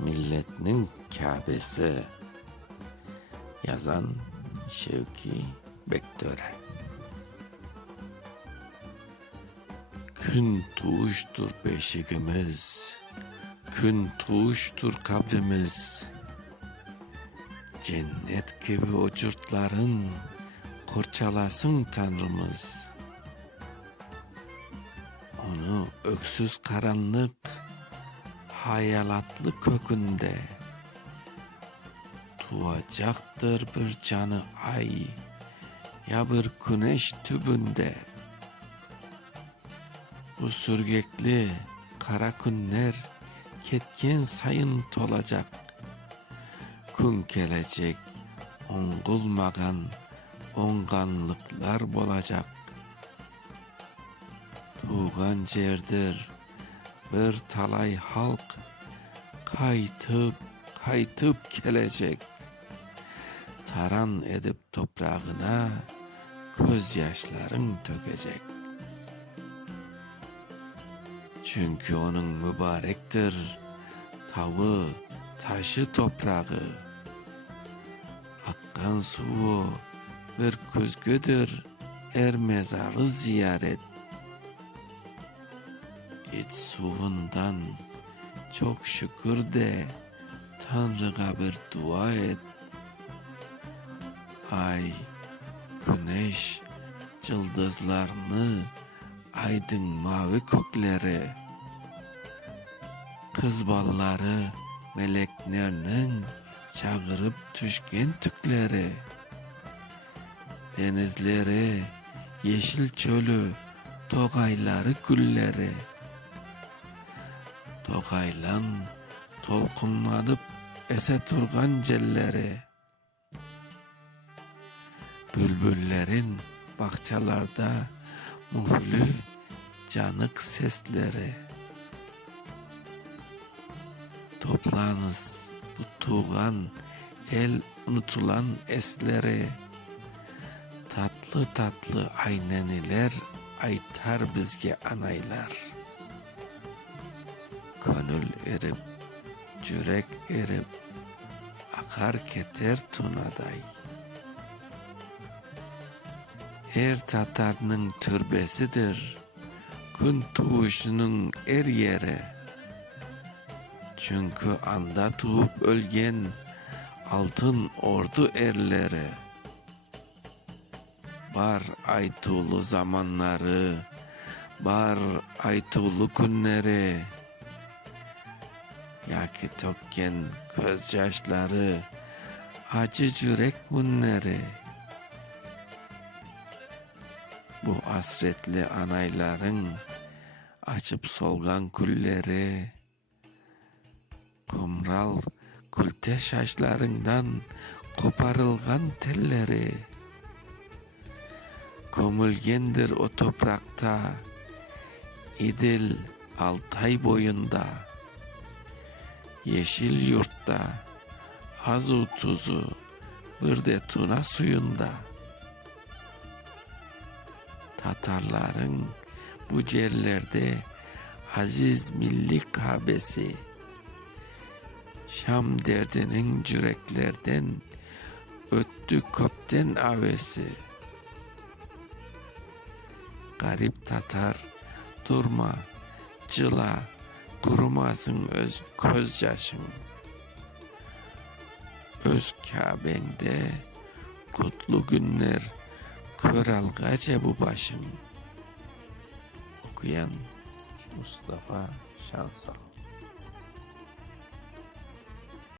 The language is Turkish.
Milletinin Kabe'si. Yazan Şevki Bektöre. Gün tuğuştur beşiğimiz, Gün tuğuştur kabrimiz. Cennet gibi o curtların Kurçalasın Tanrımız. Onu öksüz karanlık hayalatlı kökünde tuğacaktır bir canı ay ya bir güneş tübünde. Bu sürgekli kara günler ketken sayın tolacak. Gün gelecek ongulmagan onganlıklar bolacak. Tuğan cerdir bir talay halk kaytıp kaytıp gelecek. Taran edip toprağına gözyaşların dökecek. Çünkü onun mübarektir tavu, taşı toprağı. Akkan suyu bir küzgüdür er mezarı ziyaret iç suyundan çok şükür de Tanrı'ya bir dua et. Ay, güneş, yıldızlarını, aydın mavi kökleri, kız balları, meleklerinin çağırıp düşken tükleri, denizleri, yeşil çölü, togayları gülleri, Togaylan tolkunlanıp ese turgan celleri. Bülbüllerin bahçalarda muflü canık sesleri. Toplanız bu tuğan el unutulan esleri. Tatlı tatlı ayneniler aytar bizge anaylar Gönül erip, cürek erip, akar keter tunaday. Er Tatar'nın türbesidir, gün tuğuşunun er yeri. Çünkü anda tuğup ölgen altın ordu erleri. Bar aytuğlu zamanları, bar aytuğlu günleri. Yaki tokken gözyaşları, acı yürek bunları. Bu hasretli anayların açıp solgan gülleri, kumral külte şaşlarından koparılgan telleri, komulgendir o toprakta, idil altay boyunda.'' Yeşil yurtta hazu tuzu bir de tuna suyunda. Tatarların bu yerlerde aziz milli Kabe'si Şam derdinin yüreklerden öttü köpten avesi. Garip Tatar durma cıla kurumasın öz göz yaşın. Öz Kabe'nde kutlu günler kör algaca bu başın. Okuyan Mustafa Şansal